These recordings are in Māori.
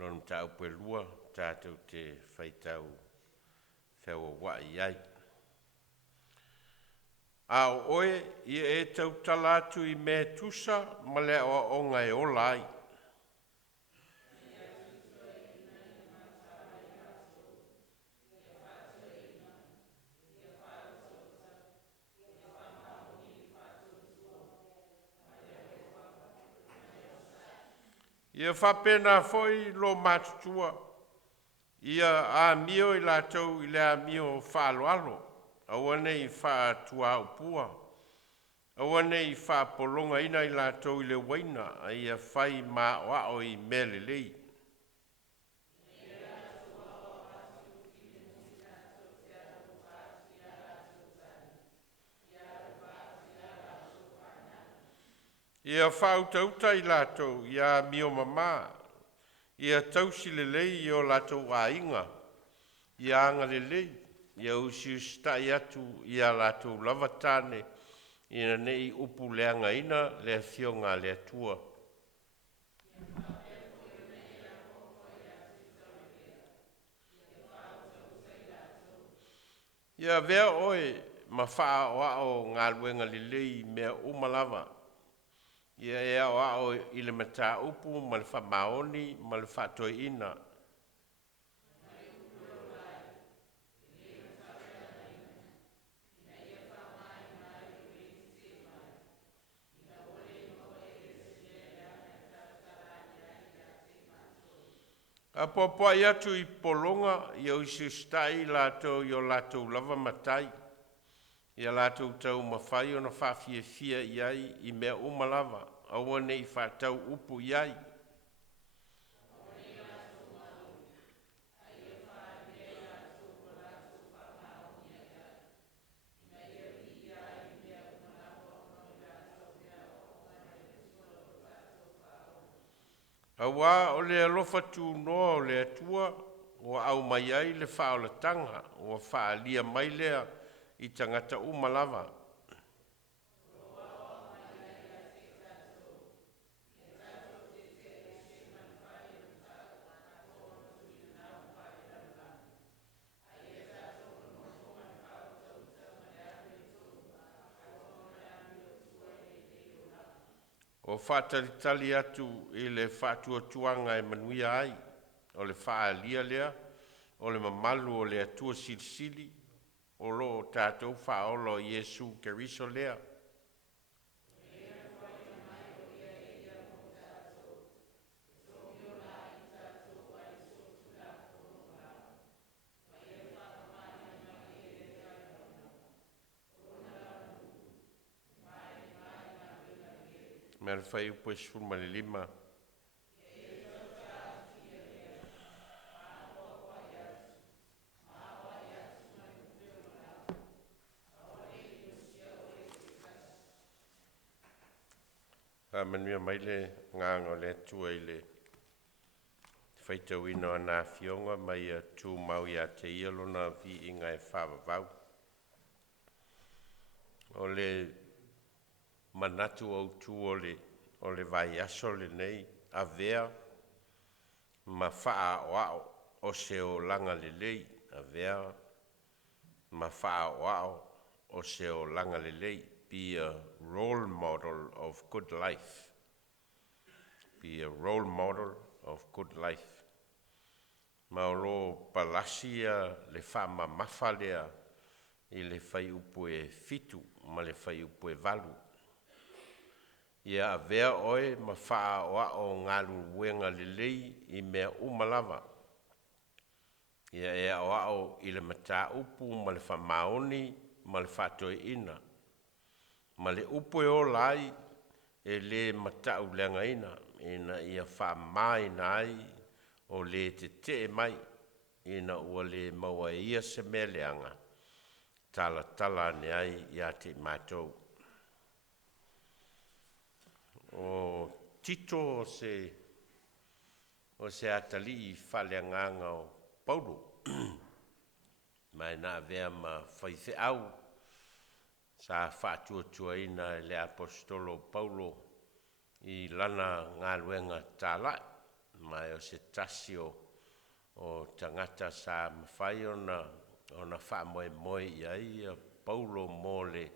lon tau pe lua tātou te whaitau whewa wai ai. A oe i e tau talatu i me tusa ma le o ngai o lai. Ia whapena foi lo matutua. Ia a mio i lātou i le a mio whaaloalo. Aua nei wha tua upua. Aua nei wha polonga ina i lātou i le waina. A ia whai mā wao i mele lei. Ia whautauta i lātou i a mio mamā. Ia tausi le lei i o lātou a inga. Ia anga le lei. Ia usi stai atu i a lātou lavatane. Ina nei upu leanga ina le fionga le atua. Ia vea oe ma wha o ngā luenga le lei mea umalava. Ia ea o i le mata upu ma le wha maoni ma le wha toi ina. A popoa i atu i polonga i au si stai lātou i o lātou lava matai. Ia lātou tau mawhai o na whawhia fia i ai i mea umalava. Aua nei whātau upu i ai. Awa o le alofa tu noa o le atua o au mai ai le wha o le tanga o wha lia mai lea i tangata umalava. O whātaritali atu i le whātuatuanga e manuia ai, o le whaalia lea, o le mamalu o le atua silisili, o lo tātou whaolo Iesu Keriso lea. Mea le whai upo e suma le lima. A manuia mai le nganga o le atua i le whaitau ino ana fionga mai a tū mau i a te ialona vi i ngai whawavau. O le manatu au tū o le vai aso le nei a vea ma wha wao o se o langa le lei a vea ma wha wao o se o langa le lei. Be a role model of good life. Be a role model of good life. Maolo palasia le wha ma mawhalea i le whai upo e fitu ma le whai upo e valu. Ia a vea oe ma wha o ngalu wenga le lei i mea umalava. Ia ea o i le mata upu ma le wha maoni ma le wha toi ina. Ma le upo e o lai e le mata ulenga ina. Ina ia wha mai nai o le te mai. Ina ua le maua ia se meleanga. Tala ne ai ia te mātou. O tito o se atali whaleanganga o Paulo. Mai nā vea ma whaife au. Sa whātua ina le apostolo Paulo i lana ngā luenga tālai. mai o se tasi o tangata sa mawhai ona wha moe iai Paulo mo le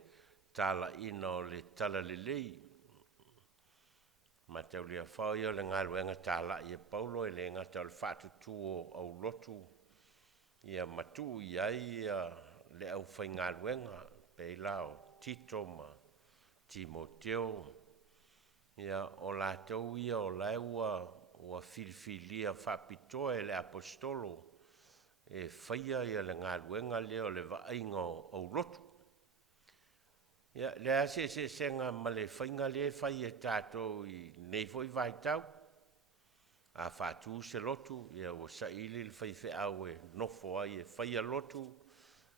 tala ina o le tala lelei. Ma te ulia whao ia le ngaluenga tala i Paulo e le ngata o le whatutu o au lotu. Ia matu iai le au whai ngaluenga pe lao Tito ma Timoteo. Ia o la tau ia o laua ua filifilia whapitoa e le apostolo e whaia ia le ngaluenga leo le vainga au lotu. Ia le ase se senga ma le whainga le whai e tātou i nei foi vai tau. A whātū se lotu, ia ua saili le whai au e nofo ai e whaia lotu.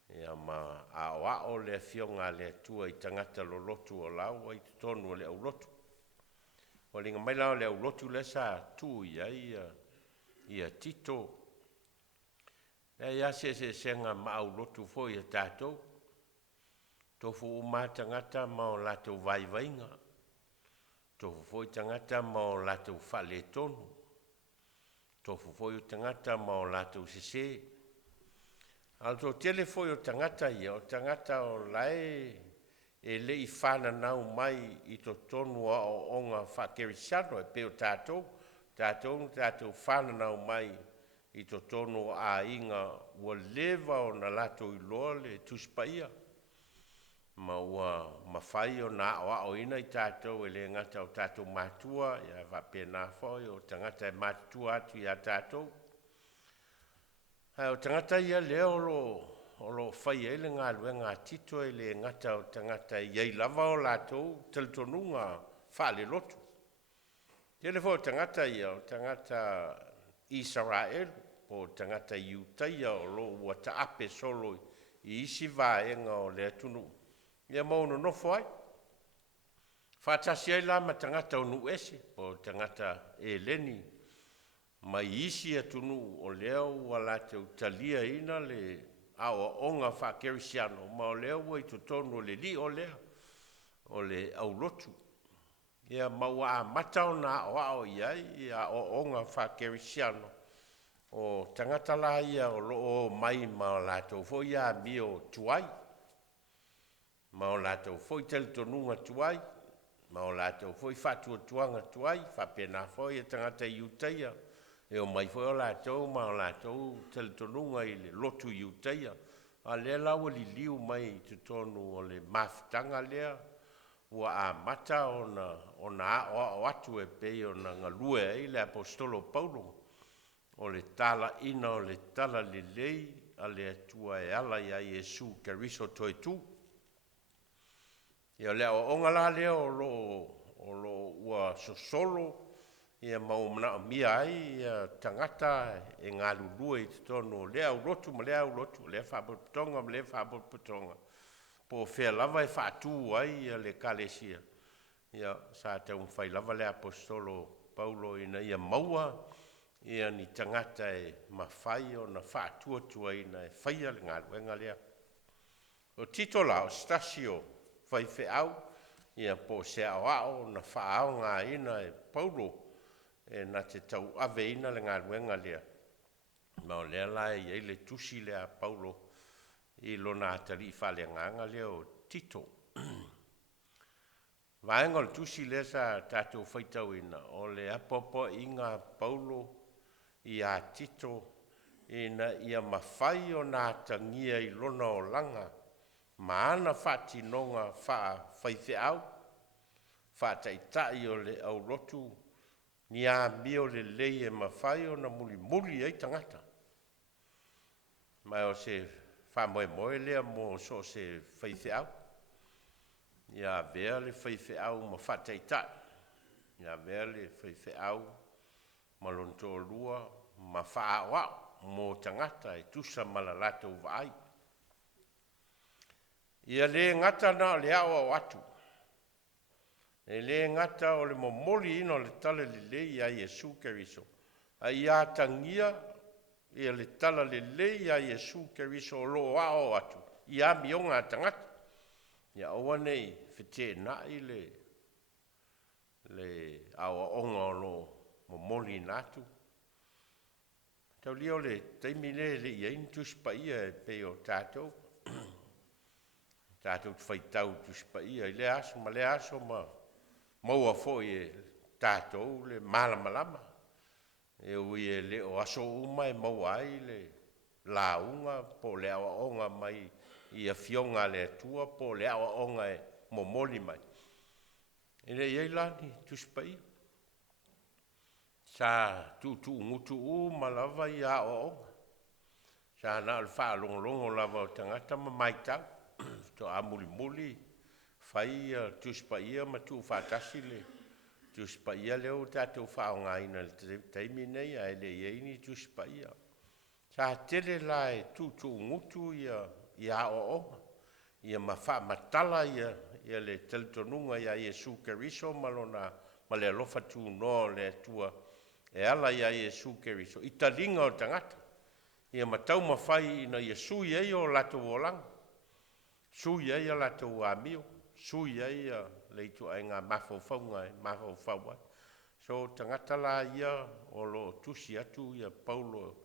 Ia ma a o le fionga le tua i tangata lo lotu o lau ai tonu le au lotu. O linga mai lao le au lotu le sa tu ia Tito. Ia se senga ma au lotu fo ia tātou. Tofu uma tangata ma o latou vaivainga. Tofu foi tangata ma o latou whale tonu. Tofu foi tangata ma o latou sese. Alto tele foi o tangata ia, o tangata o lae e le i whana nau mai i to tonu a o onga whakerisano e peo tātou. Tātou whana nau mai i to tonu a inga ua lewa o na latou i loa le tuspaia. Ma ua mawhai o na o ina i tātou e le ngata o tātou mātua, ia wape nā whoi o tangata e mātua atu i a tātou. Hai o tangata ia leo o lo whai e le ngā luenga Tito e le ngata o tangata iei lava o lātou talitonunga whale lotu. Tele fo o tangata ia o tangata Israel, o tangata Iutaia o lo ua taape solo i isi vaenga o le atunu. Ia maunu nofo ai. Whātasi ai la ma tangata o nuese, o tangata e leni. Mai isi atunu o leo ua lātou talia ina le awa onga whakerisiano. Ma o leo ua i totonu o le li o lea, o le au lotu. Ia maua a matao na o iai, ia o onga whakerisiano. O tangata la ia o loo mai ma o lātou fo ia mi o tuai. Ma o lātou foi talitonunga tuai, ma o lātou foi whatua tuanga tuai, whapena foi e tangata Iutaia, e o mai foi o lātou, ma o lātou talitonunga i le lotu Iutaia, a lea laua li liu mai te tonu o le mafitanga lea, ua a mata o na o atu e pei o na ngalue e le apostolo Paulo, o le tala ina o le tala le lei, a le atua e ala ia Iesu Keriso toi tu. Ia lea o ngala lea o lo ua sosolo, ia maumana mia ai, ia tangata e ngā lulua i te tono, lea u lotu ma lea u lotu, lea whapotonga ma lea whapotonga. Po whea lava e whaatu ai ia le kalesia. Ia sa te umwhai lava le apostolo Paulo ina ia maua, ia ni tangata e mawhai o na whaatua tua ina e whaia le ngā luenga lea. O Tito la o Stasio, whai au, ia po se ao na whaao ngā ina e Paulo, e na te tau ave ina le ngā luenga lea. Ma o lea lai e le tusi lea Paulo, i lona atari whale nganga lea o Tito. Vaenga o tusi lea sa tātou whaitau ina, o le apopo inga Paulo i a Tito, ina ia mawhai o nā tangia i lona o langa, maana whati nonga whaife au, whataitai o le au lotu, ni a mio le lei e mawhai o na muli ei tangata. Mai o se whamoe lea mo so se whaife au, ia vea le whaife au ma whataitai, ia vea le whaife au ma lonto lua, ma whaawau mo tangata e tusa malalato vai. Ia le ngata na le awa o atu. E le ngata o le momoli ino le tala le le ia Iesu Keriso. A ia tangia ia le tala le le ia Iesu Keriso o lo o atu. Ia mionga tangata. Ia oa nei white na i le awa onga o lo mo moli natu. Tau lio le teimi le iain tuspa ia pe o tātou. Tātou whaitau tuspa ia, i le aso ma maua fo e tātou le malamalama. E ui e le o aso uma e maua ai le launga po le awa onga mai i a fionga le atua po le awa onga e momoli mai. E le iei lani tuspa ia. Sa tu ngutu malava i a o onga. Sa na le wha longo lava o tangata ma mai tau. To a muli fai tuspa ia ma tu whatasi le. Tuspa ia leo tātou wha o ngaina le teimi nei a ele ieini tuspa ia. Sa tele lai tu ngutu i a o onga. Ia ma wha matala ia le teltonunga ia Iesu Keriso malona ma le alofa tu no le tua. E ala ia Iesu Keriso. I talinga o tangata. Ia matau mawhai ina Iesu iei o lato wolang. Su iei a lato amio. Su iei a leitu ai ngā mawhauwhaunga e mawhauwhaua. So tangata la ia o lo tusi atu ia Paulo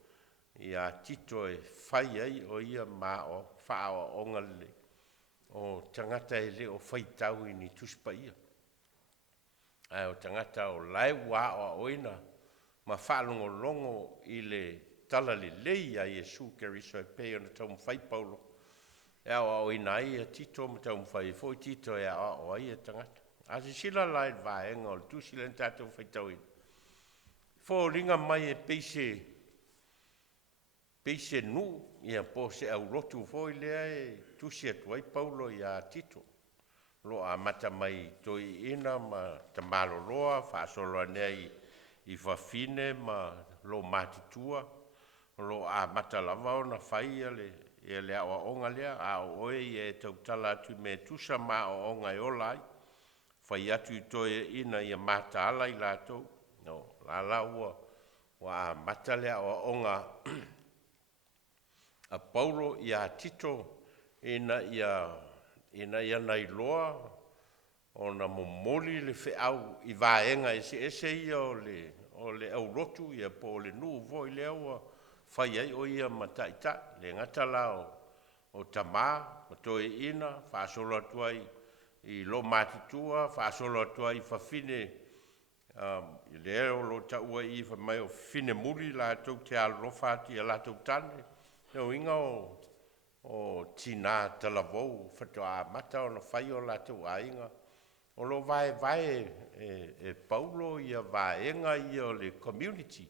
ia tito e whai ei o ia ma o whao o ngale. O tangata e le o whaitau i ni tuspa ia. Ai o tangata o lai wā o oina. Ma whaalongo longo i le tala le lei a Iesu Keriso e pei ona tau mwhai Paulo. E awa o ina ai a tito ma tau mwhai foi tito e awa o ai a tangata. A se sila lai vaenga o le tusi len tātou whaitau ina. Fo ringa mai e peise nu ia po se au rotu foi lea e tusi atu ai Paulo i a tito. Lo a mata mai toi ina ma tamalo loa whaasolo anei i whawhine ma lo matitua, lo a matalava o na whaia le awa onga lea, a o oe i e tautala atu me tusa ma o onga e olai, whai atu i toe ina i a mata ala i lātou, no, la ua, wa a mata lea o onga a Paulo i a tito ina ia nei loa, o na momoli le whiau i vaenga ese ia o le au rotu ia po le nuu voi lea ua whai ai o ia mataita le ngatala o tamā, o toe ina, whaasolo atua i lo matitua, whaasolo atua i whawhine, i lea o lo taua i whamai o whine muri la tau te alorofati a la tau tane, nau inga o tina talavou, whatoa mata o na whai o la tau ainga, o lo vai e Paulo ia vaenga ia o le community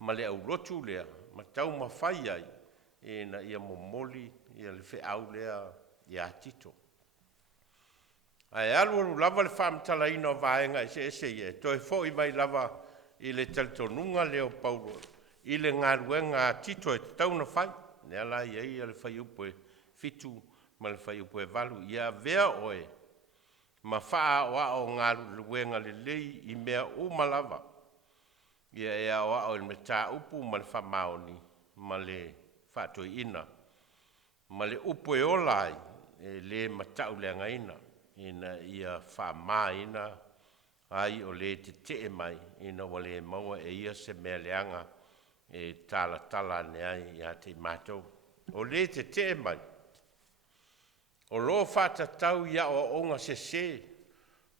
ma le au rotu lea ma tau mawhai ai e na ia momoli ia le whiau lea ia tito. Ai alu lava le whaamtala ina o vaenga ese ia toi fo i mai lava i le taltonunga leo Paulo i le ngaruenga tito e tau na whai ne ala ia le whai upo e fitu ma le whai upo e valu ia vea oe ma faa o ngā luenga le lei i mea umalava. Ia e o le meta upu ma le whamaoni, ma le whatoi ina. Ma le upu e olai, e le matau le ngaina, ina ia whama ina, ai o le te mai, ina wale maua e ia se mea leanga, e tala ne ai ia te matou. O le te mai, o lo fata tau ia o onga se,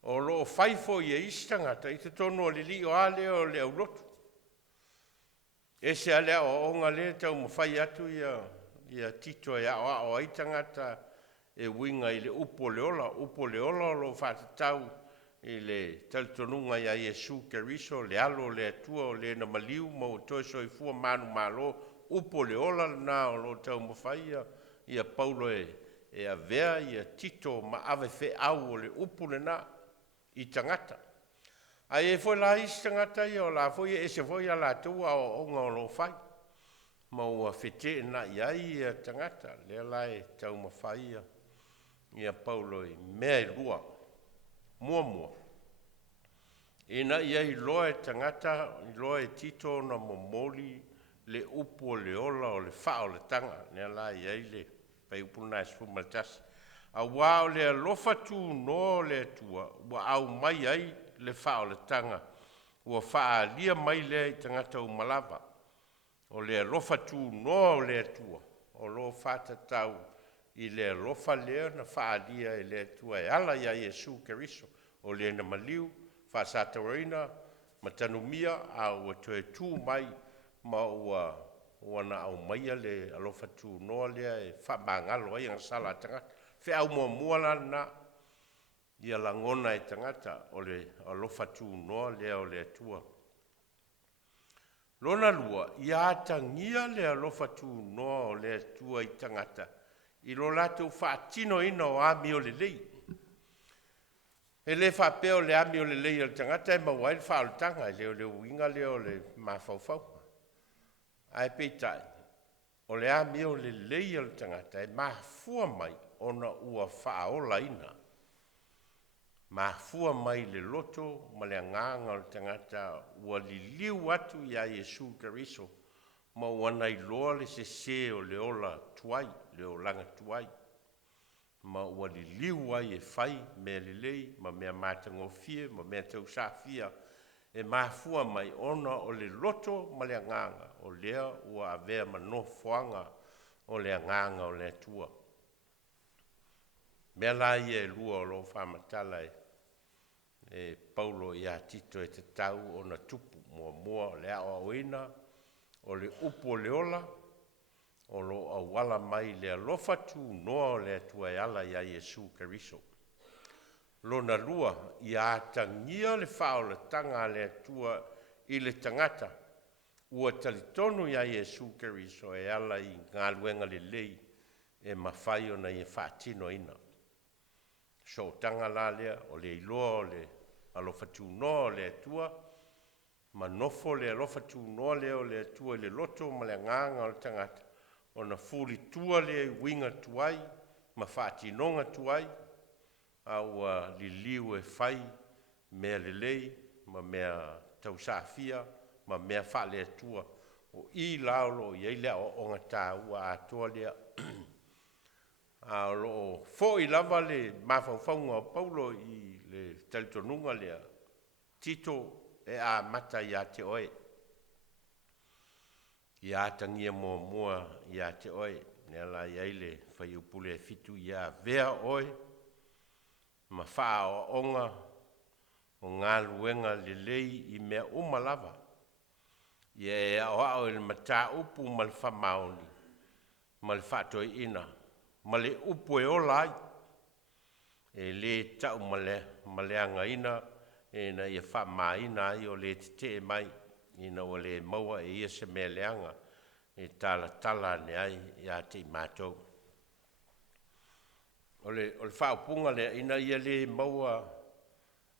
o lo faifo ia istangata, i te tono le li o ale o le aurotu. E se ale o onga le tau mawhai atu ia tito ia o aitangata e winga i le upo leola o lo fata tau i le taltonunga ia Iesu Keriso, le alo, le atua, o le na maliu, ma o toi soifua manu malo, upo leola na o lo tau mawhai ia Paulo e a vea ia tito ma ave fe au o le upune na i tangata. Ai e foi la i tangata i o la foi e se foi a la tua o onga o lo fai. Ma ua fete na i a tangata le lai tau mawhai ia Paulo i mea i lua mua. Ina i loa tangata, i loa tito na momoli le upo le ola o le fao le tanga ne lai le pai upuna e sfumaltas. A wao le lofa tu no le tua, wa au mai ai le fao le tanga. ua whaalia mai lea I tangata o Malava, o lea lofa tū noa o lea tua, o lo whātatau I lea lofa lea na whaalia I lea tua e ala ia Iesu Keriso, o lea na maliu, whaasatawarina, matanumia, a ua toe tū mai, ma ua na au maia le alofa tū noa lea e whamangalo ai ang sala tangata, whi au mua la na, ia langona e tangata o le alofa tū noa lea o lea tua. Lona lua, ia atangia le alofa tū noa o lea tua I tangata, I lo lātou whaatino ina o ami o le lei. E le whapeo le ami o le lei o le tangata e mawai le whaalutanga, e leo winga leo le mawhauwhau. Ai peitai, o le ami o le lei o le tangata e mahfua mai ona ua whaola ina. Mahfua mai le loto ma le nganga o le tangata ua liliu atu ia Iesu Keriso ma ua nei loa le se o le ola tuai, le o langa tuai. Ma ua liliu ai e whai mea lelei, ma mea matangofia, ma mea tausafia, e mahfua mai ona o le loto ma le nganga, o lea ua avea manofoanga o le nganga o le tua. Mea la ia e lua o lo whamatala e Paulo ia Tito e te tau o na tupu mua o le ao oina, o le upo o le ola, o lo awala mai le alofa tū noa o le atua e ala ia Iesu Keriso. Lona lua, ia atangia le whao le tanga le atua I le tangata, ua talitonu ia Iesu Keriso e ala I ngā luenga le lei e mawhai o na I whaatino ina. So tanga la lea o le iloa o le alofa tū noa o le atua, ma nofo le alofa tū noa lea o le atua le loto ma le nganga o le tangata. O na fuli tua le winga tuai, ma whaatinonga tuai, a ua liliu e whai, mea lelei, ma mea tausafia, ma mea whale tua, o I laolo I eilea o ngata ua atoa lea. A lo fo I lava le mawhauwhaunga o Paulo I le talitonunga lea, Tito e a mata ia te oe. Ia tangia mua ia te oe, nea la iaile whai upule fitu ia vea oe, ma wha o onga o ngā luenga le lei I mea umalava. Ia e o le mata upu ma le whamaoni, ma le whatoi ina, ma le upu e ola ai. E le tau ma le anga ina, e na ia whamaina ai o le te mai, ina o le maua e ia se mea leanga, e tala ne ai ia te mātou. O le whaupunga le ina ia le maua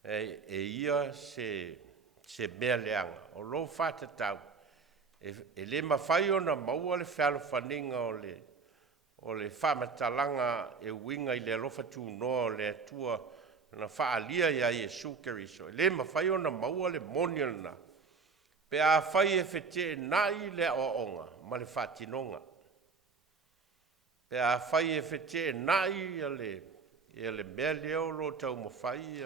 e ia se mea leanga. O lo whatatau, e le mawhai o na maua le whaalofaninga o le whamatalanga e winga I le alofa tū noa o le atua na whaalia ia Iesu Keriso. E le mawhai o na maua le moniona. Pe a whai e whete nai le oonga, ma le whatinonga. Pe a whai e whete nai ia le mea leo lo tau mawhai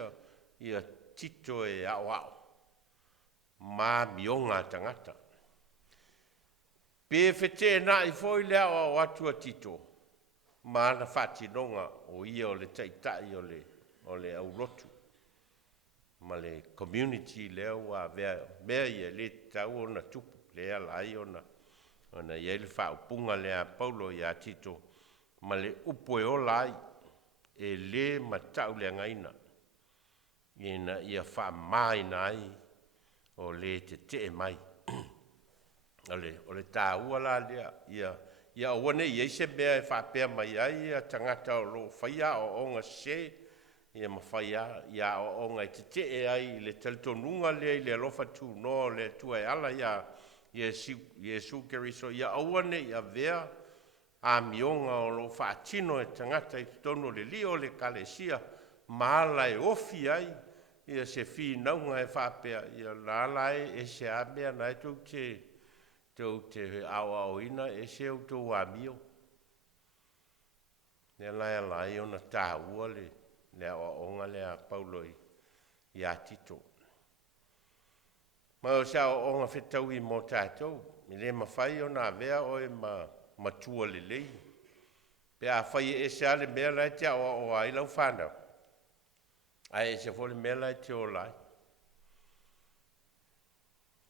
ia Tito e ao. Ma mionga tangata. Pe e whete nai foi le ao atua Tito. Ma na whatinonga o ia o le taitai o le aulotu. Ma le community leo a mea ia le tau o na tupu, lea lai o na ia le whaupunga lea Paulo ia Tito, ma le upo e o lai, e le matau lea ngaina, ina ia wha mai nai o le te mai. O le tā ua la lea, ia wane ia se mea e whapea mai ai, ia tangata o lo whaia o onga se, ia mawhaia ia o ngai te ai le talitonunga le le alofa tū no le tua e ala ia Iesu Keriso ia awane ia vea a mionga o lo whaatino e tangata I tono le lio le kalesia maala e ofi ai ia se fi naunga e whapea ia lala e se amea na e tau te au ina e se au tau a mio ia lai o na tā ua le o onga le a Paulo I a Tito. Ma o sa o nga whetau I mō tātou. I le mawhai o nā vea oe ma tua le lei. Pe a whai e se ale mea lai te o ai lau whanau. Ai e se fole mea lai te o lai.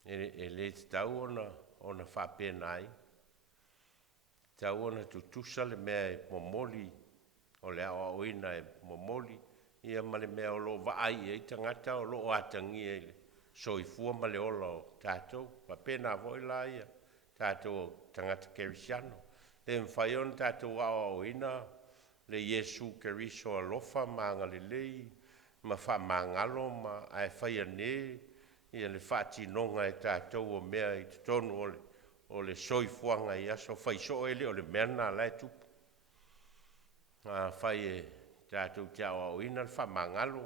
E le te tau ona whapena ai. Tau ona tutusa le mea e momoli. O le awa oina e momoli. Ia ma le mea o lo vaai e tangata o lo atangi e le. Soifua ma le ola o tātou. Whapena voi la ia. Tātou tangata kerisiano. E mwhai on tātou awa oina. Le Yesu keriso alofa maanga le lei. Ma wha mangalo ma ai whai ane. Ia le whati nonga e tātou o mea I te tonu o le soifuanga I aso whai so ele o le mena lai tupu. Whai e tātou te awa o ina le wha mangalo.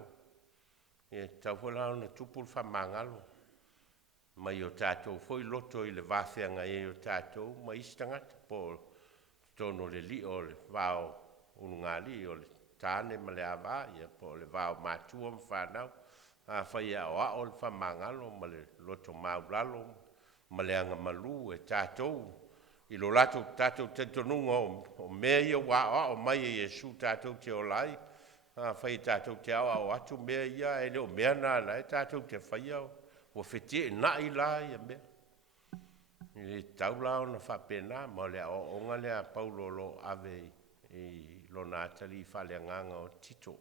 Ia tau whala ona tupu le wha mangalo. Mai o tātou foi loto I le vāwhianga e o tātou ma istangata po tonu le li o le vāo unungali o le tāne ma le awa ia po le vāo mātua ma whanau. Whai a oa o le wha mangalo ma le loto maulalo ma le anga malu e tātou. I lo lato tātou te tonunga o mea ia wā o mai e Yesu tātou te o lai. Whai tātou te awa o atu mea ia e leo mea nā lai tātou te whai au. Wa whetie e nai la ia mea. I tau lao na whapena ma lea o onga lea Paulo lo ave I lo nātali whale nganga o tito.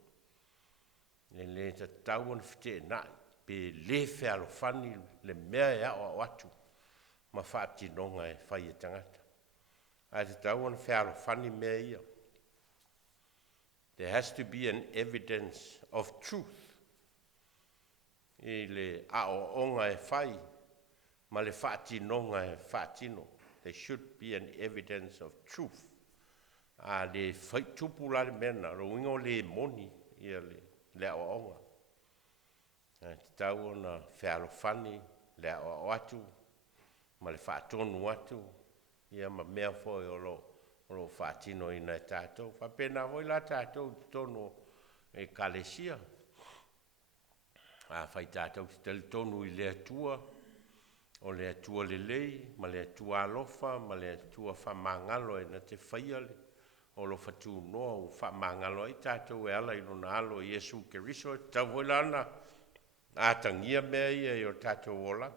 Le te tau on whetie e nai. Pe le whea lo whani le mea e o atu. Ma whaati nonga e whai e tangata. Ai te tau on whea lo whani mea ia. There has to be an evidence of truth. I le ao onga e whai, ma le whaati nonga e whaatino. There should be an evidence of truth. A le whai tupu la le mena, ro ingo le moni I le ao onga. Ai te tau ona whea lo whani, le ao atu, ma le whaatonu atu, ia ma mea foi o lo whaatino ina e tātou. Whapena voi la tātou tonu e kalesia. Whai tātou te tele tonu I le atua, o le atua le lei, ma le atua alofa, ma le atua whamangalo e na te whaiale. O lo whatu noa o whamangalo I tātou e ala I lona alo Yesu keriso. Tau voi lana ātangia mea ia I o tātou ola.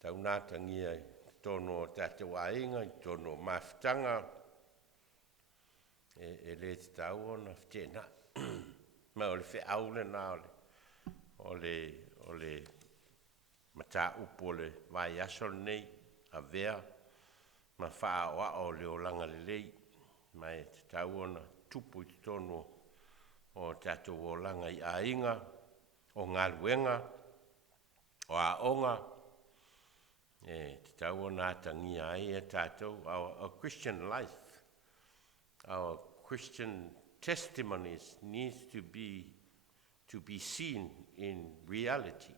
Tau nātangia I tono tātou ainga, I tono mawhitanga, e le te tau ona whtena. Ma o le whi aule nā o le mata upo le vai asol nei, a vea, ma wha oa o le o langa le lei, ma e te tau ona tupu I tono o tātou o langa I ainga, o ngā luenga, o a onga, te tau o nā tangia ai e tātou, our Christian life, our Christian testimonies needs to be seen in reality.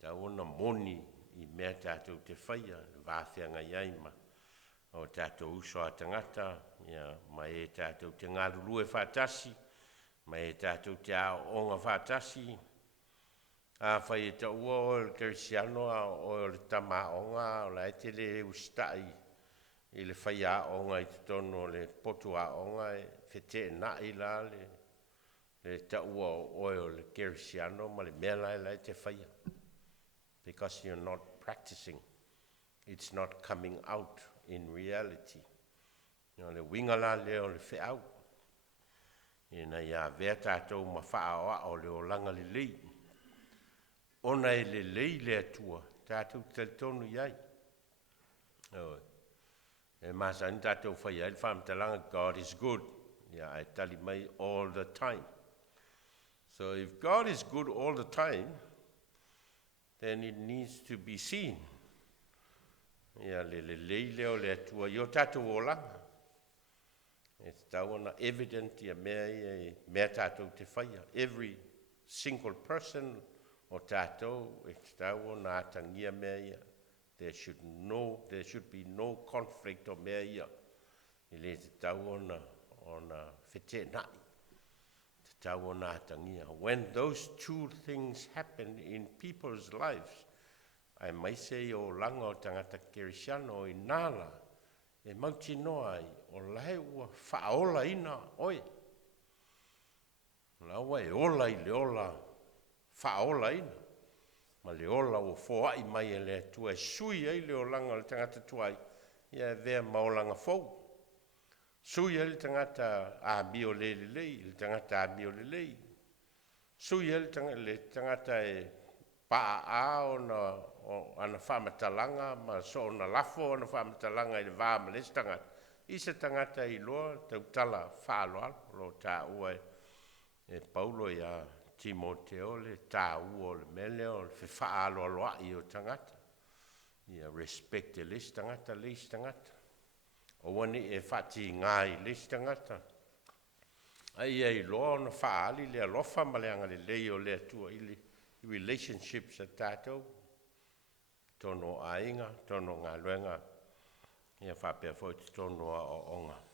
Tau ona moni I mea tātou te whaia, vāwhianga iai ma, o tātou uso a tangata, ma e tātou te ngaruru e whātasi, ma e tātou te onga whātasi, a whai e ta ua o le kerisiano o le tama onga o la e te le ustai I le whai a onga I te tono le potu a onga e whete na I la le ta ua o le kerisiano ma le mea la te whai. Because you're not practicing. It's not coming out in reality. Le winga la leo le whi au. Ina ia vea tātou ma wha o le o langa le lei. Ona e le lei le atua, tātou te tonu iai. E masa ni tātou whai ai, whamtalanga, God is good. Ia, ai tali mai all the time. So if God is good all the time, then it needs to be seen. Ia, le lei leo le atua, io tātou o langa. E tau ona evident ia mea tātou te whaia. Every single person o tātou, e tau ona atangia mea ia. There should be no conflict o mea ia. I le te tau ona whete nai. Te Tawana tangia. When those two things happen in people's lives, ai mai se o langa o tangata Kirisiano i nala, e mauti noa ai, o lahe ua whaola ina oi. Laua e ola i le ola, whaola ina. Ma le ola o foai mai e le tua e sui ai le o langa o le tangata tuai, ia vea maolanga fau. Sui ai le tangata a bio le lei, le tangata a bio le lei. Sui ai le tangata e paa a o na o ana whamatalanga, ma so na lafo ana whamatalanga i le vā ma le tangata. Isa tangata i loa, tau tala whaaloa, lo tā ua e Paulo ia Timoteo le tā ua le mele o le whaaloa loa i o tangata. Ia respect e le tangata, le tangata. O wani e whati ngai le tangata. Ai ai loa na whaali le alofa ma le anga le leo le atua i le relationships a tātou. Tono ainga, tono ngā luenga, ia whapea fwoi tono a o onga.